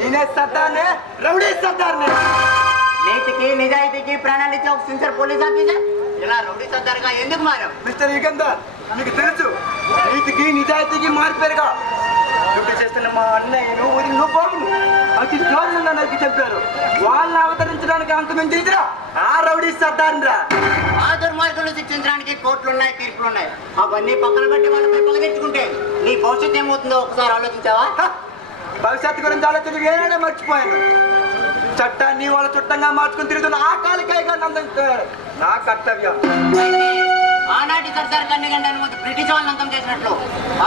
నేనే సర్దార్నే, రౌడీ సర్దార్నే. నీతికి నిజాయితీకి ప్రాణాలు ఇచ్చే ఒక సిన్సియర్ పోలీస్ ఆఫీసర్ ఇలా రౌడీ సర్దార్గా ఎందుకు మారావు? మిస్టర్ యుగంధర్, మీకు తెలుసు నీతికి నిజాయితీకి మారిపోయారుగా. డ్యూటీ చేస్తున్న మా అన్నయ్యను ఊరిలో బాబును అతి దారుణంగా నరికి చెప్పారు. వాళ్ళని అవతరించడానికి అంతమందిరా ఆ రౌడీ సర్దార్రా. ఆ దుర్మార్గులను శిక్షించడానికి కోర్టులున్నాయి, తీర్పులున్నాయి. అవన్నీ పక్కన పెట్టి వాళ్ళపై పగ తెచ్చుకుంటే నీ భవిష్యత్తు ఏమవుతుందో ఒకసారి ఆలోచించావా? భవిష్యత్తు గురించి ఆలోచించి ఏమైనా మర్చిపోయాను. చట్టాన్ని వాళ్ళ చుట్టంగా మార్చుకుని తిరుగుతున్న ఆ కాలికాయగా నందించారు నా కర్తవ్యం. ఆనాటి సర్దార్ కన్నిగండని ముందు బ్రిటిష్ వాళ్ళని అంతం చేసినట్లు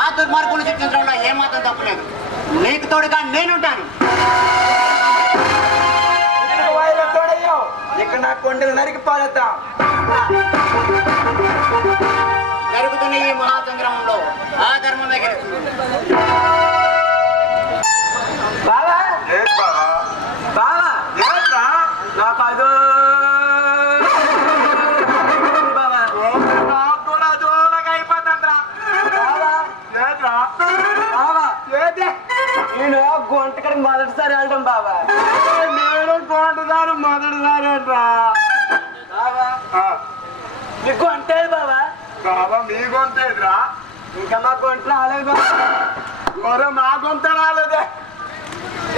ఆ దుర్మార్గులను శిక్షించడంలో ఏమాత్రం తప్పలేదు. నీకు తోడుగా నేనుంటాను. ఇక్కడ నా కొండలు నరికి పారేద్దాం. జరుగుతున్న ఈ మహాసంగ్రామంలో ఆ ధర్మమే గెలుస్తుంది. బావా బావా నాకు అదో నేను గుంటకడికి మొదటిసారి వెళ్ళడం బాబా. నేను గుంటదారు మొదటిసారి అంటరా మీ గుంటేది బాబా. బాబా మీ గుంటేదిరా? ఇంకా మా గుంట రాలేదు బాబా. మా గుంట రాలేదే.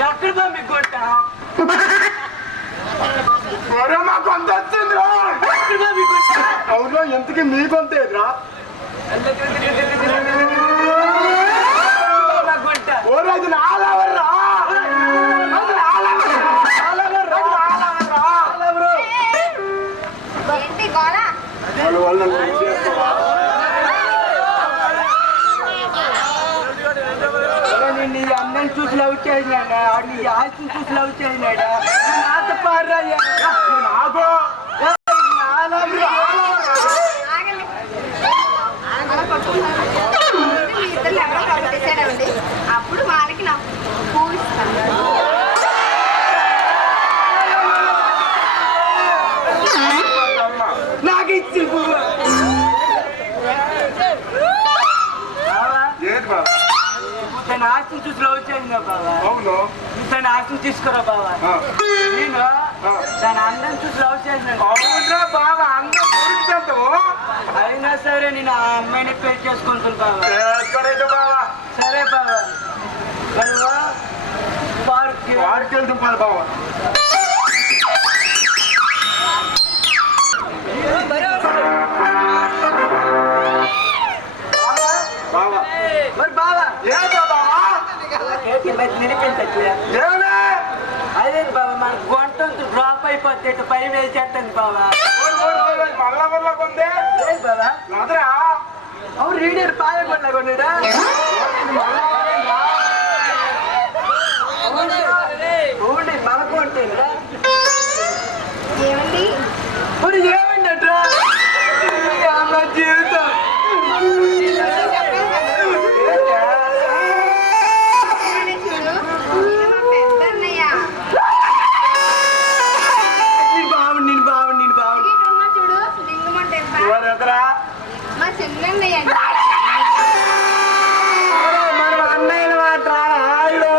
ఎక్కడ బా మీ గుంట? మా కొంత వచ్చింది. అవును, ఎంతకి మీ కొంతేదిరా? ఓరాజు నాలవర్రా. నీ అందరిని చూసి లవ్ చేసినాడా? నీ ఆస్తిని చూసి లవ్ చేసినాడా? నాతో పాడరా. అప్పుడు వాళ్ళకి నాకు పువ్వు ఇస్తాను. నాకు ఇచ్చి పువ్వు తన ఆస్తిని చూసి లవ్ చేసిందా బాబా? అవును. తన ఆస్తిని తీసుకురా బాబా. నేను తన అందం చూసి లవ్ చేసిన బాబా. అందం అయినా సరే నేను ఆ అమ్మాయిని పెళ్లి చేసుకుంటాను బాబా. సరే బాబా, పార్క్ వెళ్తాం బాబా. మరి బాబా అదే బాబా మన గొంత డ్రాప్ అయిపోతే పై వేసేస్తుంది బాబా. బాబా అవును రీడర్ పాయకుండా కొన్నాడా? మనకు ఉంటుందా ఏమండి? ఏమండి అట్రా అమ్మ జీవితం. మా చెల్లెన్నయ్య మన అన్నయ్యలు మాట్లాడు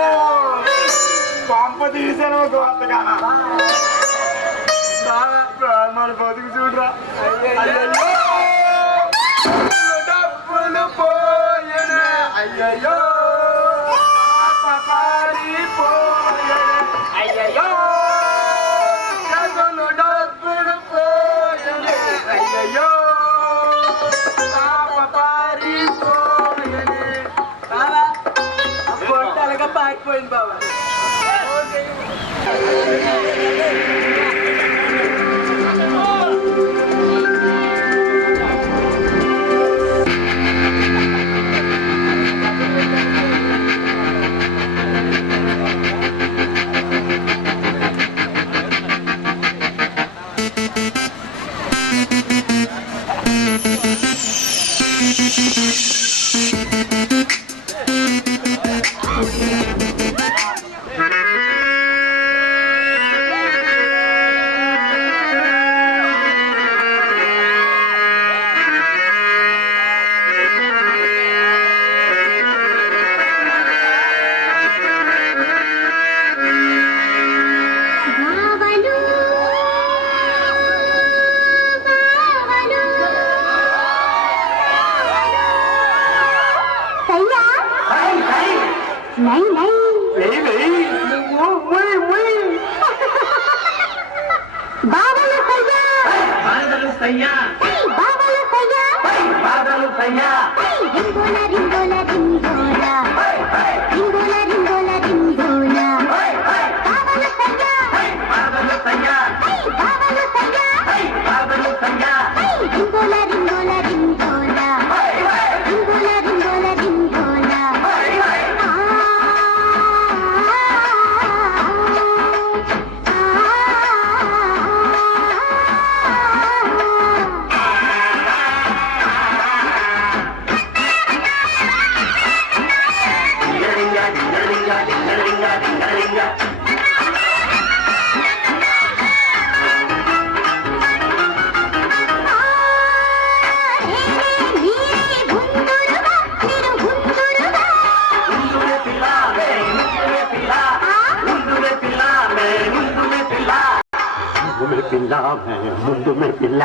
పంప తీసాను కొత్తగా మన బతుకు చూడరా. డబ్బులు పోయనే అయ్యయ్యో పారిపోయనే అయ్యయ్యో డబ్బులు పోయనే అయ్యయ్యో కొట్టాలుగా పారిపోయింది బాబా. సయ్యా బావలు సయ్యా బాధలు సయ్యా రింగోల రింగోల రింగోల రింగోల రింగోల రింగోల బావలు సయ్యా బాధలు సయ్యా బావలు సయ్యా బాధలు సయ్యా రింగోల రింగోల రింగోల రింగోల రింగోల రింగోల పిల్ల ముందు పిల్ల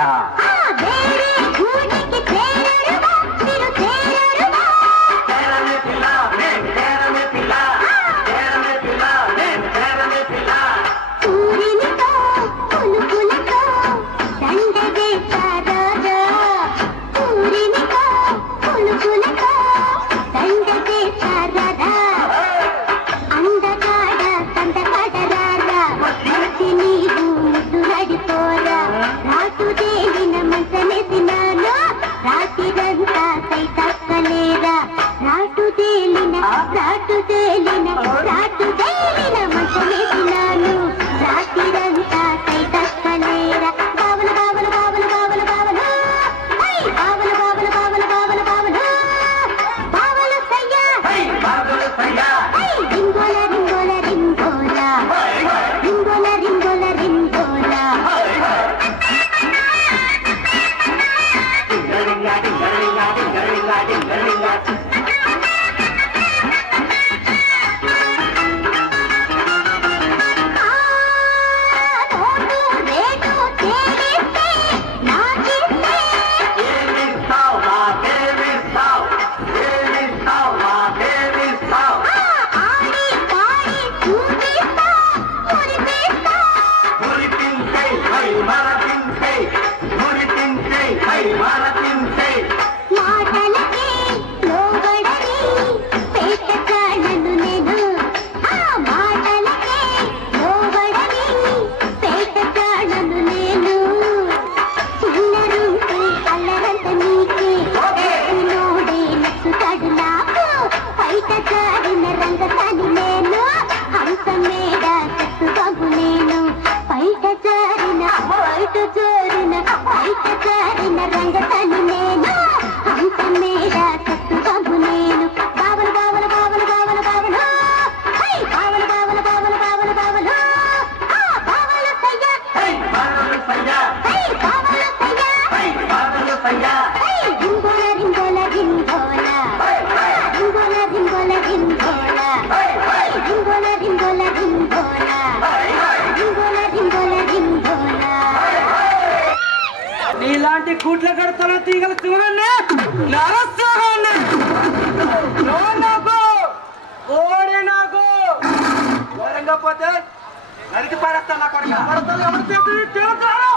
నీలాంటి కూట్ల కడతల తీగలు చూడండి నరస్తాను నాకు ఓడి నాకు ఘోరంగా పోతే నరికి పడేస్తా నా కొడుకు పడతాను ఎవరు చెప్పి తిరుగుతారు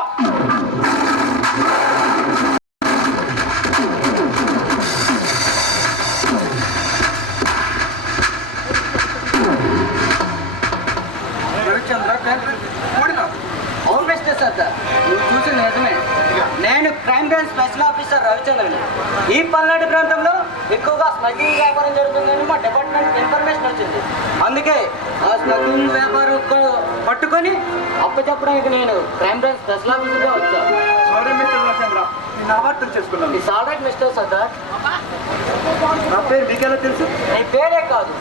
అవును మిస్టర్ సర్దార్ నువ్వు చూసి నిజమే నేను క్రైమ్ బ్రాంచ్ స్పెషల్ ఆఫీసర్ రవిచంద్రని ఈ పల్నాడు ప్రాంతంలో ఎక్కువగా స్మగ్లింగ్ వ్యాపారం జరుగుతుందని మా డిపార్ట్మెంట్ ఇన్ఫర్మేషన్ వచ్చింది అందుకే ఆ స్మగ్లింగ్ వ్యాపారం పట్టుకొని అప్పచెప్పడానికి నేను క్రైమ్ బ్రాంచ్ స్పెషల్ ఆఫీసర్గా వచ్చాను సారీ మిస్టర్ రవిచంద్ర నేను అపార్థం చేసుకున్నాను it's all right mister Sardar నా పేరు మీకెలా తెలుసు నీ పేరే కాదు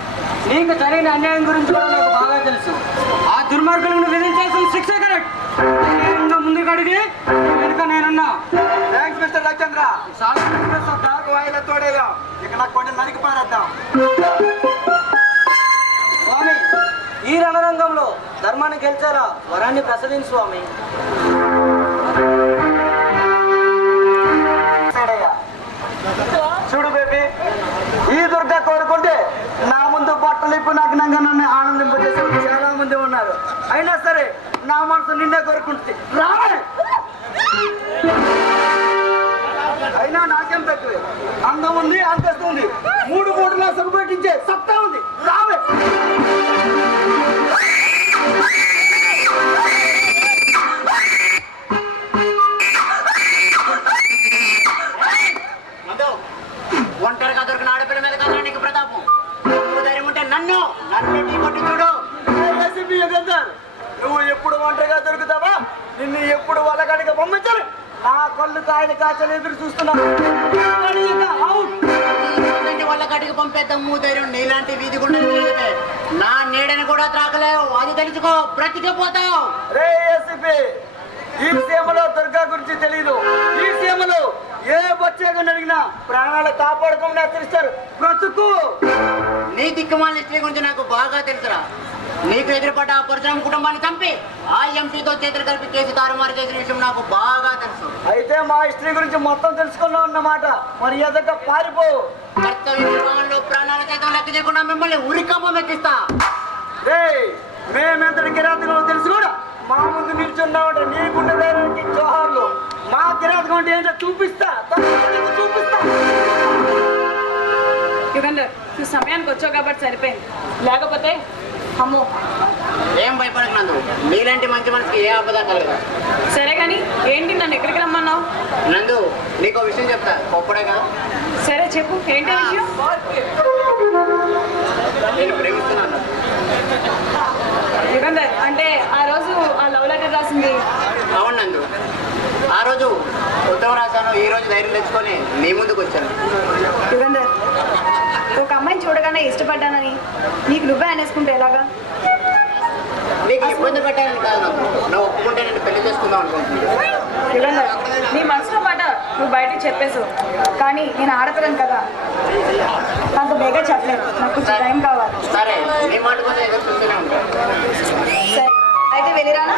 నీకు జరిగిన అన్యాయం గురించి కూడా నాకు బాగా తెలుసు ఆ దుర్మార్గులను విధించాల్సిన శిక్ష కరెక్ట్ ముందుకు అడిగి వెనుక నేనున్నా థ్యాంక్స్ మిస్టర్ రవిచంద్ర వాయిల తోడేగా ఇక నాకు కొన్ని నరికి పారేద్దాం స్వామి ఈ రణరంగంలో ధర్మాన్ని గెలిచేలా వరాన్ని ప్రసాదించు స్వామి చూడు బేబీ ఈ దుర్గా కోరుకుంటే నా ముందు బట్టలు ఇప్పు నగ్నంగా నన్ను ఆనందింపజేసే చాలా మంది ఉన్నారు అయినా సరే నా మనసు నిన్నే కోరుకుంటుంది రావే అయినా నాకేం తక్కువే. అందం ఉంది, అంతస్తు ఉంది, 3 కోట్ల సరుపెట్టించే సత్తా ఉంది. రావే. ఒంటరిగా దొరికిన ఆడపిల్ల మీద కదా నీకు ప్రతాపం. ధైర్యం ఉంటే నన్ను నీ కొట్టి చూడు. ఏసీపీ యుగంధర్, నువ్వు ఎప్పుడు ఒంటరిగా దొరుకుతావా? నిన్ను ఎప్పుడు వాళ్ళకాడికి పంపించాలి? నా కళ్ళు కాయలు కాచలు ఎదురు చూస్తున్నా. వాళ్ళ కాడికి పంపే దమ్ము ధైర్యం నీలాంటి వీధి గుండె నా నీడని కూడా త్రాకలేవు. అది తెలుసుకో, బ్రతికిపోతావు. రే ఏసీపీ, ఈ సీమలో దుర్గా గురించి తెలీదు. ఈ సీమలో ఏ బచ్చేగా అడిగినా ప్రాణాలు కాపాడుకోమని హెచ్చరిస్తారు. బ్రతుకు. నీ దిక్కుమాల హిస్టరీ గురించి నాకు బాగా తెలుసురా. నీకు ఎదురుపడ్డ ఆ పరశురామ కుటుంబాన్ని చంపి ఆ ఎంపీతో చేతులు కలిపి కేసు తారుమారు చేసిన విషయం నాకు బాగా తెలుసు. అయితే మా హిస్టరీ గురించి మొత్తం తెలుసుకున్నావు అన్నమాట. మరి ఎదక పారిపో. కర్తవ్య నిర్వహణలో ప్రాణాల సైతం లెక్క చేయకుండా మిమ్మల్ని ఉరికమ్మ మెక్కిస్తా. రే, మేమెంతటి కిరాతకం తెలుసు కూడా మా ముందు నిల్చున్నామంటే నీకుండే ధైర్యానికి జోహార్లు. మా కిరాతకం అంటే ఏంటో చూపిస్తా. యుగంధర్, నువ్వు సమయానికి వచ్చావు కాబట్టి సరిపోయింది, లేకపోతే అమ్మో. ఏం భయపడకు, నీలాంటి మంచి మనసుకి ఏ ఆపద కలగదు. సరే కానీ ఏంటి నన్ను ఎక్కడికి రమ్మన్నావు? నందు, నీకు విషయం చెప్తా, ఒప్పుడే కదా. సరే చెప్పు, ఏంటి విషయం? నేను ప్రేమిస్తున్నాను. యుగంధర్, అంటే ఆ రోజు ఆ లవ్ లెటర్ రాసింది? అవును నందు, ఆ రోజు ఉత్తరం రాశాను. ఈ రోజు ధైర్యం తెచ్చుకొని నీ ముందుకు వచ్చాను. యుగంధర్, ఒక అమ్మాయిని చూడగానే ఇష్టపడ్డానని నీకు నువ్వే అనేసుకుంటే ఎలాగా? నీకు ఇబ్బంది పెట్టాలని కాదు, నువ్వు ఒప్పుకుంటే నేను పెళ్లి చేసుకుందాం అనుకుంటున్నాను. యుగంధర్, నీ మనసులో మాట నువ్వు బయటకు చెప్పేసావు, కానీ నేను ఆడపిల్లను కదా, నాకు బేగా చెప్పలేదు. నాకు కొంచెం టైం కావాలి. సరే, నీ మాట కోసం ఎదురు చూస్తూనే ఉంటాను. సరే, అయితే వెళ్ళిరానా?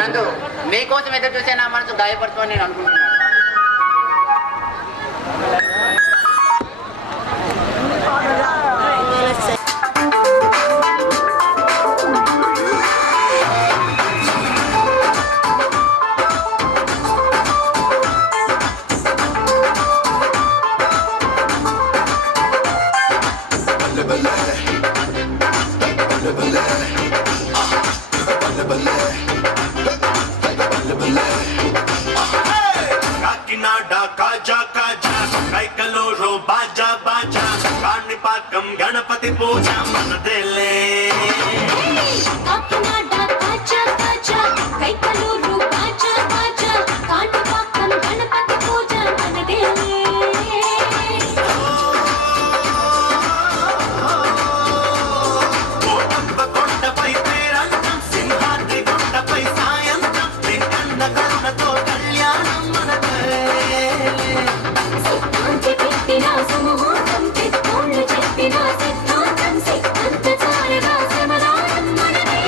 నందు, నీకోసం ఎదురు చూసే నా మనసు గాయపడుతుందని నేను అనుకుంటున్నాను. గణపతి పూజ మనదేలే. కాకినాడ కాజా కాజా కైకలూరు బాజా బాజా కాణిపాకం గణపతి పూజ మనదేలే. కొండపై పేరంటం, సింహాద్రి కొండపై సాయంత్రం, వెంకన్న కరుణతో కళ్యాణం మనదేలే. సిద్ధాంతి పెట్టిన సుముహూర్తం, పెద్దోళ్ళు చెప్పిన సిద్ధాంతం, సిద్ధాంత చారగా శ్రమదానం మనదే.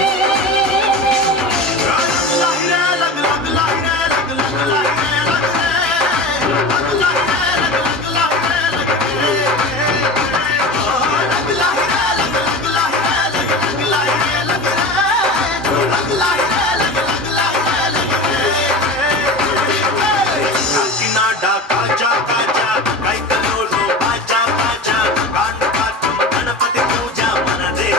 కాకినాడ కాజా కాజా కైకలూరు బాజా బాజా కాణిపాకం గణపతి పూజ మనదే.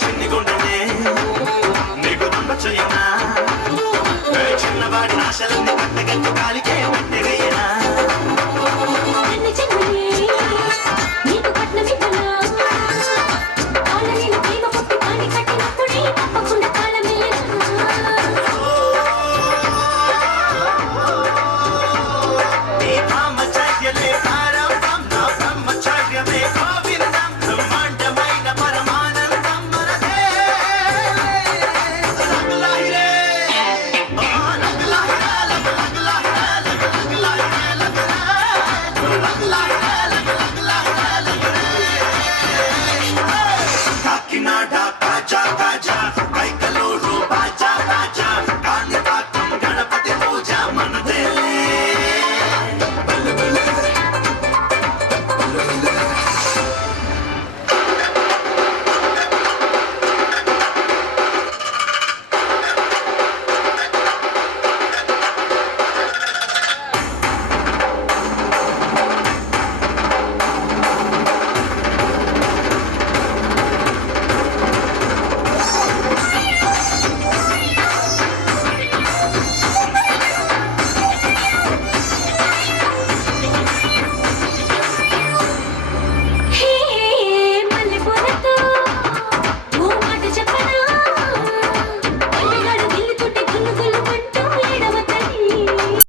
చిన్ని గుండెనే నీకు దొంగ చెయ్యనా, చిన్నవాడి ఆశలన్నీ కట్టగట్టు కాలికే పెట్టిగా